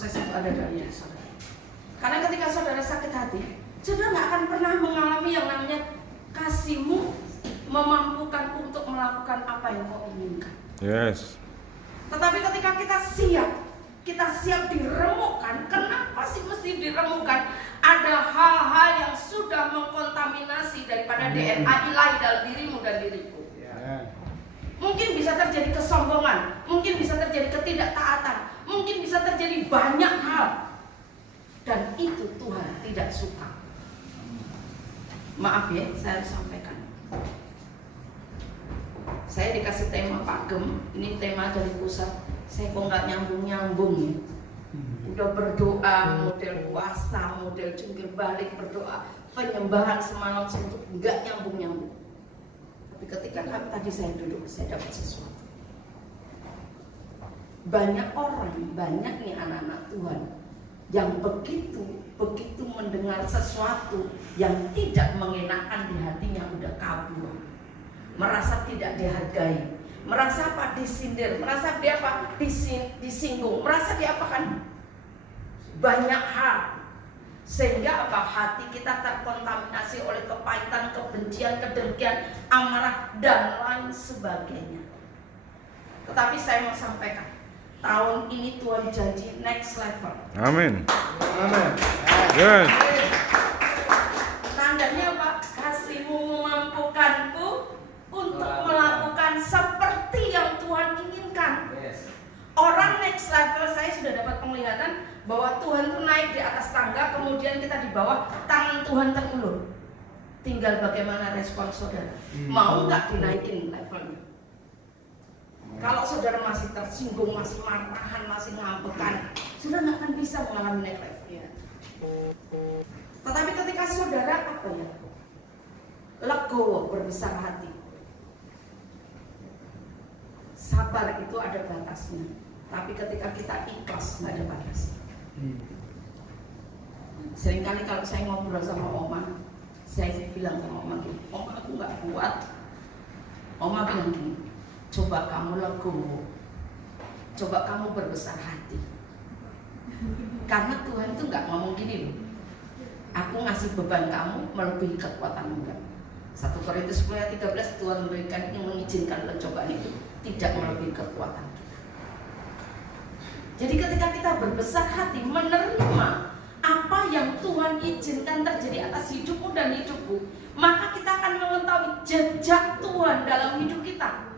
sukses itu ada dalam diri saudara. Karena ketika saudara sakit hati, saudara nggak akan pernah mengalami yang namanya kasihmu memampukan untuk melakukan apa yang kau inginkan. Yes. Tetapi ketika kita siap diremukkan. Kenapa sih mesti diremukkan? Ada hal-hal yang sudah mengkontaminasi daripada DNA ilahi dalam dirimu dan diriku. Mungkin bisa terjadi kesombongan, mungkin bisa terjadi ketidaktaatan, mungkin bisa terjadi banyak hal. Dan itu Tuhan tidak suka. Maaf ya, saya harus sampaikan. Saya dikasih tema Pak Gem, ini tema dari pusat. Saya kok nggak nyambung-nyambung ya. Udah berdoa, model puasa, model jungkir balik, berdoa, penyembahan semalam suntuk, nggak nyambung-nyambung. Tapi ketika tadi saya duduk, saya dapat sesuatu. Banyak orang, banyak nih anak-anak Tuhan yang begitu mendengar sesuatu yang tidak mengenakan di hatinya udah kabur, merasa tidak dihargai, merasa apa? Disindir, merasa dia apa? Disinggung, merasa dia apa kan? Banyak hal. Sehingga apa? Hati kita terkontaminasi oleh kepahitan, kebencian, kedengkian, amarah dan lain sebagainya. Tetapi saya mau sampaikan, tahun ini Tuhan janji next level. Amin. Amin. Yes. Tandanya apa? Kasihmu memampukanku untuk melakukan seperti yang Tuhan inginkan. Orang next level, saya sudah dapat penglihatan bahwa Tuhan itu naik di atas tangga, kemudian kita di bawah, tangan Tuhan terulur. Tinggal bagaimana respon saudara. Mau nggak dinaikin levelnya? Kalau saudara masih tersinggung, masih marahan, masih ngambekan, saudara nggak akan bisa mengalami naik level. Tetapi ketika saudara apa ya? Legowo, berbesar hati. Sabar itu ada batasnya. Tapi ketika kita ikhlas nggak ada batasnya. Seringkali kalau saya ngobrol sama Oma, saya bilang sama Oma gini, Oma aku nggak kuat. Oma bilang gini, coba kamu legowo, coba kamu berbesar hati. Karena Tuhan tuh nggak ngomong gini loh, aku ngasih beban kamu melebihi kekuatanmu kan. 1 Korintus 10 ayat 13, Tuhan memberikan yang mengizinkan pencobaan itu tidak melebihi kekuatan kita. Jadi ketika kita berbesar hati menerima apa yang Tuhan izinkan terjadi atas hidupmu dan hidupku, maka kita akan mengetahui jejak Tuhan dalam hidup kita.